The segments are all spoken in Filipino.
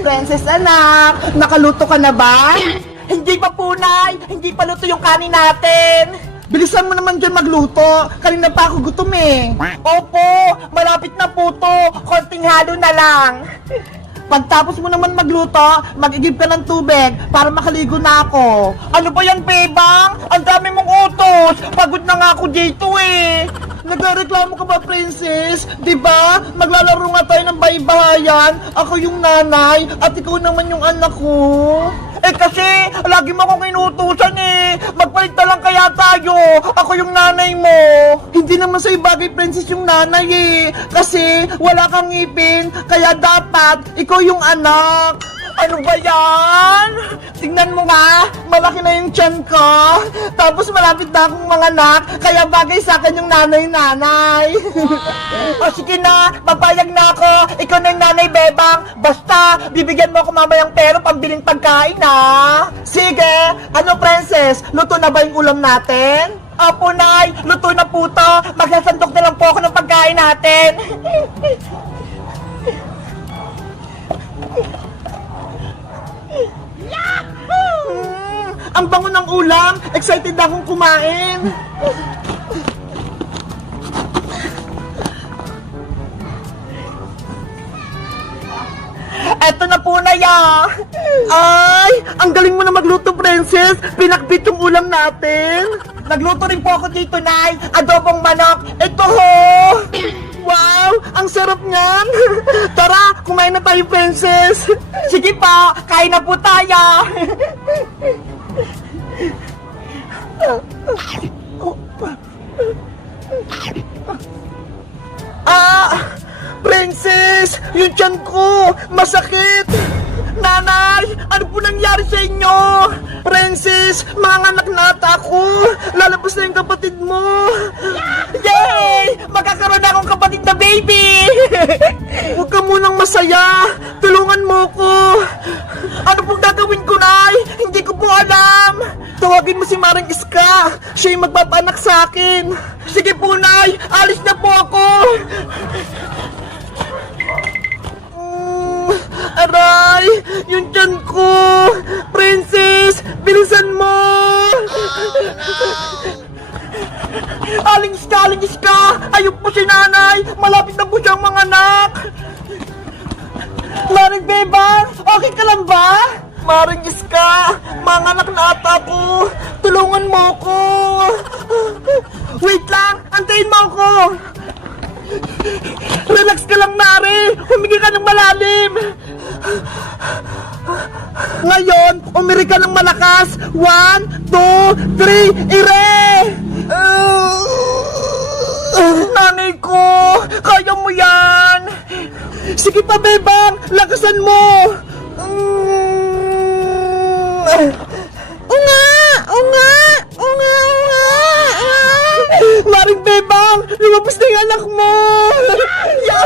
Princess anak, nakaluto ka na ba? Hindi pa po, Nay. Hindi pa luto yung kanin natin. Bilisan mo naman dyan magluto. Kanina pa ako gutom eh. Opo, malapit na po to. Konting halo na lang. Pagtapos mo naman magluto, mag-igib ka ng tubig para makaligo na ako. Ano ba yan, Bebang? Ang dami mong utos. Pagod na nga ako dito eh. Nagreklamo ka ba, Princess? Diba? Maglalaro nga tayo ng bahay-bahayan. Ako yung nanay at ikaw naman yung anak ko. Eh kasi, lagi mo akong inutusan eh. Magpalit na lang kaya tayo. Ako yung nanay mo. Hindi naman sa'yo bagay, Princess, yung nanay eh. Kasi wala kang ngipin, kaya dapat ikaw yung anak. Ano ba yan? Tingnan mo nga, malaki na yung tiyan ko. Tapos malapit na akong mga anak, kaya bagay sa akin yung nanay-nanay. O sige na, papayag na ako. Ikaw na yung nanay, Bebang. Basta, bibigyan mo ako mamayang pera pambiling pagkain, ha? Sige, ano, Princess? Luto na ba yung ulam natin? Opo, Nay, luto na po to. Magsasandok na lang po ako ng pagkain natin. Ang bango ng ulam! Excited akong kumain! Eto na po na ya! Ay! Ang galing mo na magluto, Princess! Pinakbit yung ulam natin! Nagluto rin po ako dito, Nay! Adobong manok! Ito ho! Wow! Ang sarap niyan! Tara! Kumain na tayo, Princess! Sige pa! Kain na po tayo! Princess! Yung tiyan ko! Masakit! Nanay! Ano po nangyari sa inyo? Princess! Manganak na ata ako! Lalabas na yung kapatid mo! Yay! Magkakaroon na akong kapatid na baby! Huwag ka munang masaya! Tulungan mo ko! Ano pong gagawin ko, Nay? Hindi ko po alam! Tawagin mo si Maring Iska! Siya yung magpapanak sa akin! Sige po, Nay! Alis na po ako! Aray! Yung tiyan ko! Princess! Bilisan mo! Aling Iska! Ayun po si Nanay! Malapit na po siyang mga anak! Maring Bebang! Okay ka lang ba? Maring Iska! Mga anak na ata ko! Tulungan mo ko! Wait lang! Antayin mo ko! Relax ka lang, Mari! Humingi ka ng malalim! Ngayon, umiri ka ng malakas! 1, 2, 3, ire! Nanay ko! Kaya mo yan! Sige pa, Bebang! Lakasan mo! Maring Bebang! Lumabas na yung anak mo! Yo!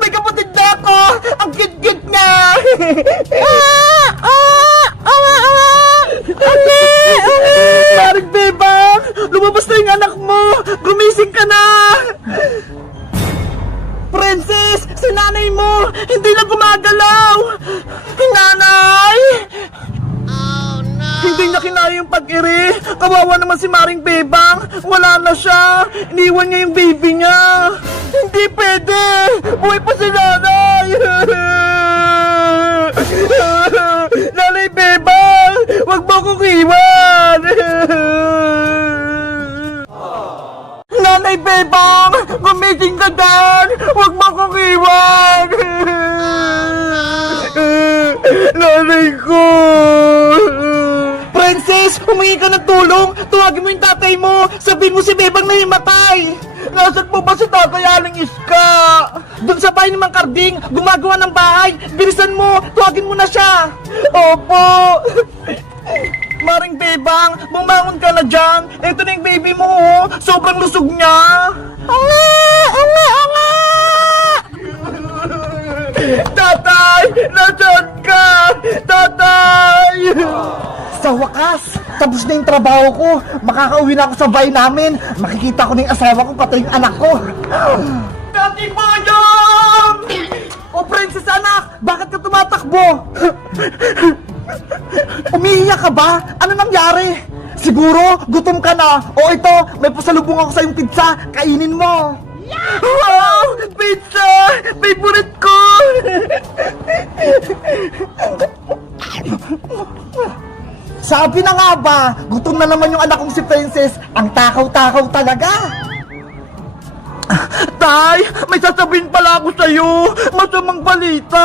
May kapatid na ako! Ang cute-cute niya! Maring Bebang! Lumabas na yung anak mo! Gumising ka na! Princess! Si nanay mo! Hindi na gumagalaw! Nanay! Hindi niya kinaya yung pag-iri. Kawawa naman si Maring Bebang. Wala na siya. Iniwan niya yung baby niya. Hindi pwede. Buhay pa si nanay. Nanay Bebang, wag mo kong iwan. Nanay Bebang, gumising ka dyan. Wag mo kong iwan. Nanay ko. Princess, humingi ka ng tulong. Tuwagin mo yung tatay mo. Sabihin mo si Bebang na himatay. Nasaan po ba si Tatay Aling Iska? Doon sa bahay ni Mang Karding, gumagawa ng bahay. Bilisan mo, tuwagin mo na siya. Opo. Maring Bebang, bumangon ka na dyan. Ito na yung baby mo, oh. Sobrang lusog niya. Tatay! Nasaan ka? Tatay! Sa wakas, tapos na yung trabaho ko. Makakauwi na ako sa bahay namin. Makikita ko na yung asawa ko, pati yung anak ko. Tati Boyong! Princess anak! Bakit ka tumatakbo? Umiiyak ka ba? Ano nangyari? Siguro, gutom ka na. O ito, may pasalubong ako sa iyong pizza. Kainin mo. Wow! Pizza! Favorite ko! Sabi na nga ba, gutom na naman yung anak kong si Princess. Ang takaw-takaw talaga. Tay, may sasabihin pala ako sa'yo. Masamang balita.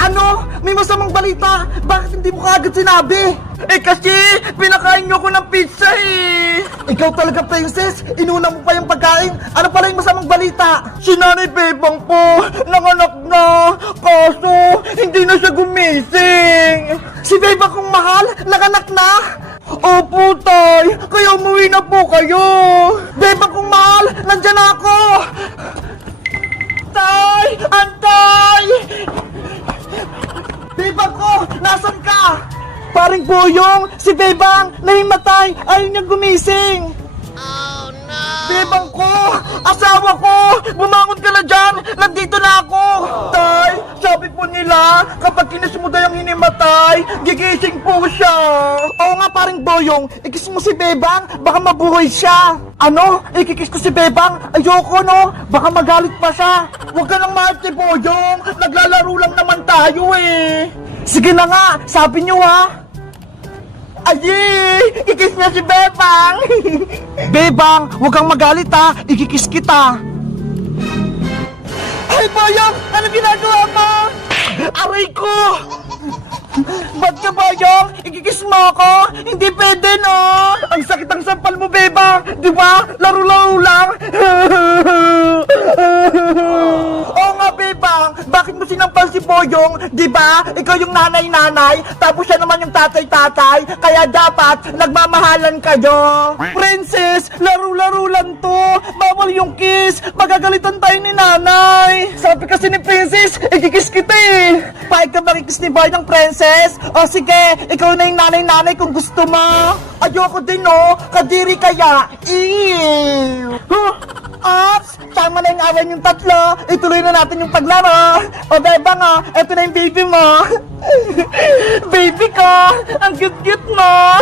Ano? May masamang balita? Bakit hindi mo kaagad sinabi? Eh kasi, pinakain niyo ko ng pizza eh. Ikaw talaga, Princess. Inuna mo pa yung pagkain. Ano pala yung masamang balita? Si Nanay Bebang po, nanganak na. Kaso, hindi na siya gumising. Si Bebang kong mahal, nanganak na? Opo, Tay. Kaya umuwi na po kayo. Bebang kong mahal, nandyan ako. Tay! Antay! Bebang ko, nasan ka? Paring Boyong, si Bebang, nahimatay, ayaw niya gumising. Oh no! Bebang ko, asawa ko, bumangon ka na dyan, nandito na ako. Tay, sabi po nila, kapag kinis mo daw yung hinimatay, gigising po siya. Oo nga paring Boyong, ikis mo si Bebang, baka mabuhay siya. Ano? Ikikis ko si Bebang? Ayoko no, baka magalit pa siya. Huwag ka nang mahal si Boyong, naglalaro lang naman tayo eh. Sige na nga, sabi niyo ha. Ayi! Ikis niya si Bebang! Bebang, huwag kang magalit ha! Ikikis kita! Ay, Boyong! Ano ginagawa mo? Aray ko! Ba't ka, Boyong? Ikikis mo ako? Hindi pwede, no? Ang sakit ang sampal mo, Bebang! Di ba? Laro-laro lang! Oo nga, Bebang! Bakit mo sinampal si Boyong? Di ba? Ikaw yung nanay-nanay, tapos siya naman yung tatay-tatay, kaya dapat nagmamahalan kayo! Princess, laro-laro lang to! Bawal yung kiss! Magagalitan tayo ni nanay! Sabi kasi ni Princess, ikikis kita eh! Paig ka makikis ni Boy ng Princess? O sige, ikaw na yung nanay-nanay kung gusto mo! Ayoko din no! Kadiri kaya! Ew! Huh? Ops! Tama na yung away yung tatlo! Ituloy na natin yung paglaro! O Bebang o, eto na yung baby mo! Baby ko! Ang cute-cute mo!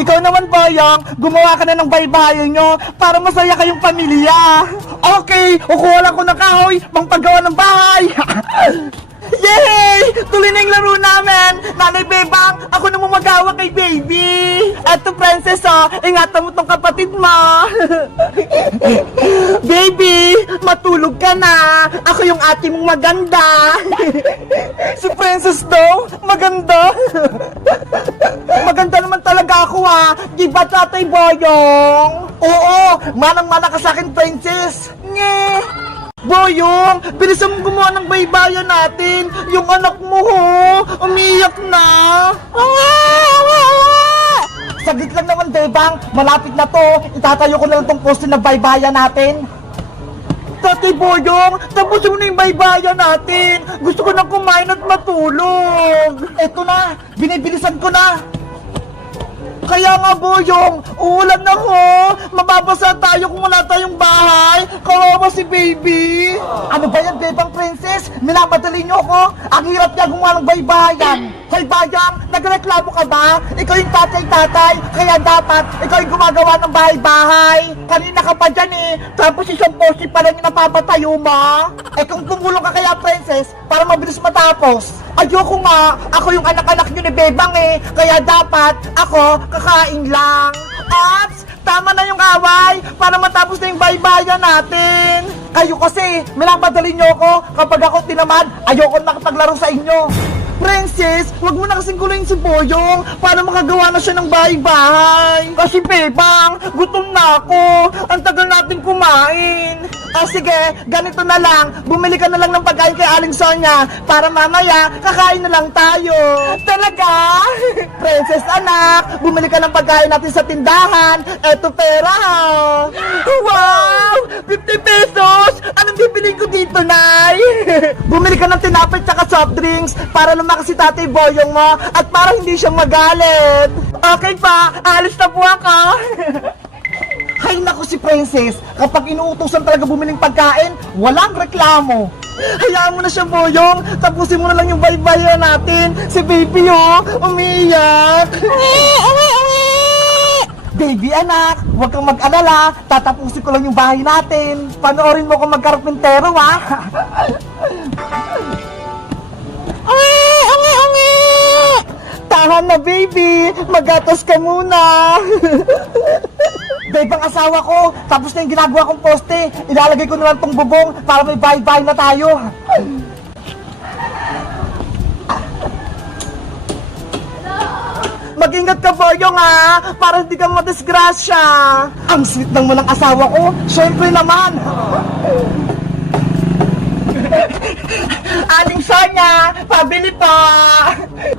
Ikaw naman, Boyong, gumawa ka na ng baybayin nyo para masaya kayong pamilya! Okay! Kukuha lang ko ng kahoy pang paggawa ng bahay! Yay! Tuloy na yung laro namin! Nanay Bebang, ako na magawa kay baby! Eto, Princess, oh, ingatan mo tong kapatid mo! Baby, matulog ka na! Ako yung ate mong maganda! Si Princess daw, maganda! Maganda naman talaga ako, ha! Di ba, Tatay Boyong? Oo, manang-mana ka sa akin, Princess! Nye! Boyong, bilisan mong gumawa ng baybayan natin. Yung anak mo, ho, umiyak na. Saglit lang naman, Bebang. Malapit na to. Itatayo ko na lang tong poste na baybayan natin. Tatay Boyong, tapusin mo na yung baybayan natin. Gusto ko na kumain at matulog. Eto na, binibilisan ko na. Kaya nga, Boyong, uulan na ho. Mababasa tayo kung wala tayong bahay. Kawawa si baby. Ano ba yan, Bebang Princess? Minamadali niyo ako. Ang hirap niya gumawa ng baybayan. Hoy, Bayang, nagreklamo ka ba? Ikaw yung tatay-tatay, kaya dapat ikaw yung gumagawa ng bahay-bahay. Kanina ka pa dyan eh. Tapos isang poste pa lang yung napapatayo mo. Eh kung tumulong ka kaya, Princess, para mabilis matapos. Ayoko nga, ako yung anak-anak nyo ni Bebang eh. Kaya dapat ako kakain lang. Ops! Tama na yung away para matapos na yung baybayan natin. Kayo kasi, minamadali nyo ako. Kapag ako tinamad, ayoko nakapaglaro sa inyo. Princess, wag mo na kasing guluhin si Boyong para makagawa na siya ng bahay-bahay. Kasi Bebang, gutom na ako. Ang tagal natin kumain. Sige, ganito na lang. Bumili ka na lang ng pagkain kay Aling Sonia para mamaya kakain na lang tayo. Talaga? Princess anak, bumili ka ng pagkain natin sa tindahan. Eto pera ha. Wow! 50 pesos! Anong bibili ko dito, Nay? Bumili ka ng tinapay tsaka soft drinks para lumakas si Tatay Boyong mo at para hindi siya magalit. Okay pa, alis na po ako. Hay naku si Princess, kapag inuutosan talaga bumiling pagkain, walang reklamo. Hayaan mo na siya, Boyong. Tapusin mo na lang yung baybaya natin. Si baby, oh, umiiyak. Baby anak, huwag kang mag-alala. Tatapusin ko lang yung bahay natin. Panoorin mo kung magkarpintero, ha? Tahan na, baby. Magatas ka muna. Babe, ang asawa ko, tapos na yung ginagawa kong poste. Ilalagay ko naman tong bubong para may bahay-bahay na tayo. Mag-ingat ka, Boyong, ha? Para hindi ka madisgrasya. Ang sweet ng malang asawa ko. Siyempre naman. Aling Sonia, pabili pa.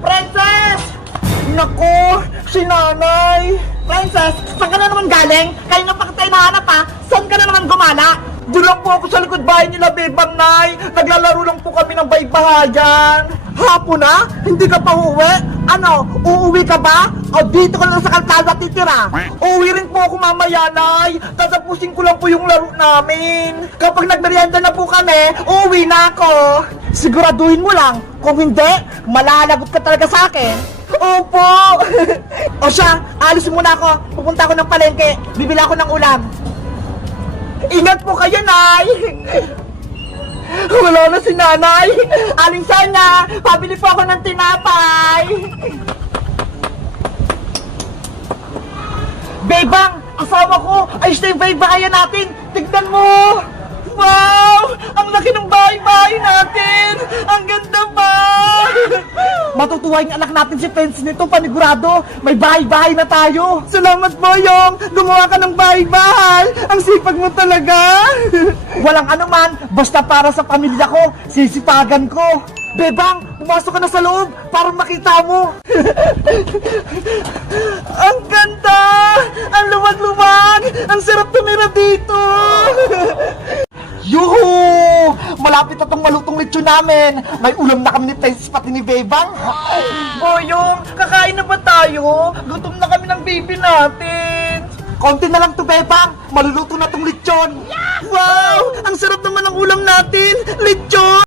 Princess! Naku, si nanay. Princess, saan ka na naman galing? Kanina pa kita hinahanap, ha? Saan ka na naman gumala? Doon lang po ako sa likod bahay nila, Bebang Nay. Naglalaro lang po kami ng baybahayan. Hapon na? Hindi ka pa uuwi? Ano, uuwi ka ba? O dito ka lang sa kalsada titira? Uuwi rin po ako mamaya, Nay. Tatapusin ko lang po yung laro namin. Kapag nagmerienda na po kami, uuwi na ako. Siguraduhin mo lang. Kung hindi, malalagot ka talaga sa akin. Opo! O siya, alis muna ako. Pupunta ako ng palengke. Bibili ako ng ulam. Ingat po kayo, Nay! Wala na si Nanay! Aling Sonia, pabili po ako ng tinapay! Bebang, asawa ko! Ayos na yung bahay-bahayan natin! Tignan mo! Wow! Ang laki ng bahay-bahay natin! Ang ganda pa! Matutuwa yung anak natin si Pence nito, panigurado. May bahay-bahay na tayo. Salamat, Boyong. Gumawa ka ng bahay-bahay. Ang sipag mo talaga. Walang anuman, basta para sa pamilya ko, sisipagan ko. Bebang, pumasok ka na sa loob para makita mo. Ang ganda! Ang luwag-luwag! Ang sarap tumira dito! Yuhu! Malapit na tong malutong lechon namin. May ulam na kami ni Princess pati ni Bebang. Boyong, kakain na ba tayo? Gutom na kami ng baby natin. Konti na lang to, Bebang. Maluluto na tong lechon. Wow! Ang sarap naman ng ulam natin. Lechon!